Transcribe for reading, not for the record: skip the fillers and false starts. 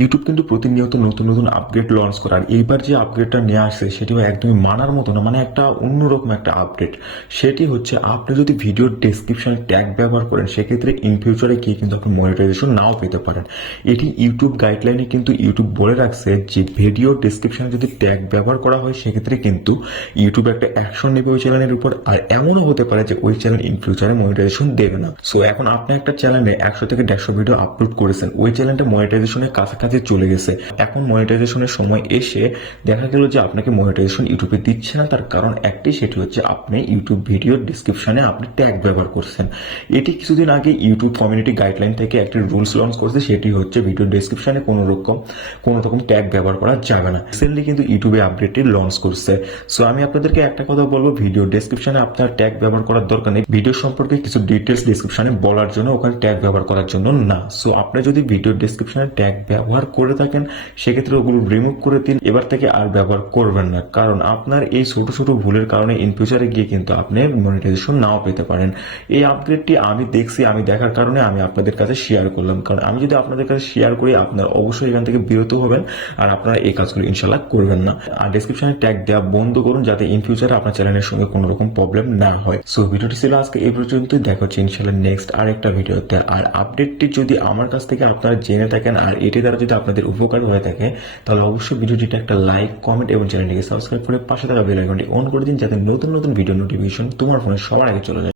YouTube কিন্তু প্রতিনিয়ত নতুন নতুন আপগ্রেড লঞ্চ করার এইবার যে আপগ্রেডটা নিয়ে আসছে সেটিও একদমই মানার মতো না, মানে একটা অন্যরকম একটা আপডেট। সেটি হচ্ছে আপনি যদি ভিডিওর ডেসক্রিপশনে ট্যাগ ব্যবহার করেন সেক্ষেত্রে ইন ফিউচারে গিয়ে কিন্তু আপনি মনিটাইজেশন নাও পেতে পারেন। এটি ইউটিউব গাইডলাইনে কিন্তু ইউটিউব বলে রাখছে যে ভিডিও ডেসক্রিপশনে যদি ট্যাগ ব্যবহার করা হয় সেক্ষেত্রে কিন্তু ইউটিউব একটা অ্যাকশন নেবে ওই চ্যানেলের উপর, আর এমনও হতে পারে যে ওই চ্যানেল ইন ফিউচারে মনিটাইজেশন দেবে না। সো এখন আপনি একটা চ্যানেলে 100 থেকে 150 ভিডিও আপলোড করেছেন, ওই চ্যানেলটা মনিটাইজেশনের কাছাকাছি চলে গেছে, এখন মনিটাইজেশনের সময় এসে দেখা গেল যে আপনাকে মনিটাইজেশন ইউটিউবে দিচ্ছে না। তার কারণ একটি, সেটি হচ্ছে আপনি ইউটিউব ভিডিও ডিসক্রিপশনে আপনি ট্যাগ ব্যবহার করছেন। এটি কিছুদিন আগে ইউটিউব কমিউনিটি গাইডলাইন থেকে একটি রুলস লঞ্চ করছে, সেটি হচ্ছে ভিডিও ডিসক্রিপশনে কোনো রকম ট্যাগ ব্যবহার করা যাবে না। রিসেন্টলি কিন্তু ইউটিউবে আপডেটটি লঞ্চ করছে। সো আমি আপনাদেরকে একটা কথা বলবো, ভিডিও ডেসক্রিপশনে আপনার ট্যাগ ব্যবহার করার দরকার নেই। ভিডিও সম্পর্কে কিছু ডিটেলস ডেসক্রিপশনে বলার জন্য, ওখানে ট্যাগ ব্যবহার করার জন্য না। সো আপনি যদি ভিডিও ডেসক্রিপশনে ট্যাগ ব্যবহার করে থাকেন সেক্ষেত্রে ওগুলো রিমুভ করে দিন, এবার থেকে আর ব্যবহার করবেন না। কারণ আপনার এই ছোট ছোট ভুলের কারণে ইন ফিউচারে গিয়ে কিন্তু আপনি মনিটাইজেশন নাও পেতে পারেন। এই আপগ্রেডটি আমি দেখছি, আমি দেখার কারণে আমি আপনাদের কাছে শেয়ার করলাম। কারণ আমি যদি আপনাদের কাছে শেয়ার করি আপনারা অবশ্যই এখান থেকে বিরত হবেন, আর আপনারা এই কাজগুলো ইনশাল্লাহ করবেন না। আর ডেসক্রিপশনে ট্যাগ দেওয়া বন্ধ করুন যাতে ইন ফিউচারে আপনার চ্যানেলের সঙ্গে কোনো রকম প্রবলেম না হয়। সো ভিডিওটি ছিল আজকে এই পর্যন্তই, দেখা হচ্ছে ইনশাল্লাহ নেক্সট আরেকটা ভিডিওতে। আর আপডেটটি যদি আমার কাছ থেকে আপনারা জেনে থাকেন আর এটি দ্বারা যদি আপনাদের উপকার হয়ে থাকে তাহলে অবশ্যই ভিডিওটিতে একটা লাইক, কমেন্ট এবং চ্যানেলটিকে সাবস্ক্রাইব করে পাশে থাকা বেল আইকনটি অন করে দিন যাতে নতুন নতুন ভিডিও নোটিফিকেশন তোমার ফোনে সবার আগে চলে যায়।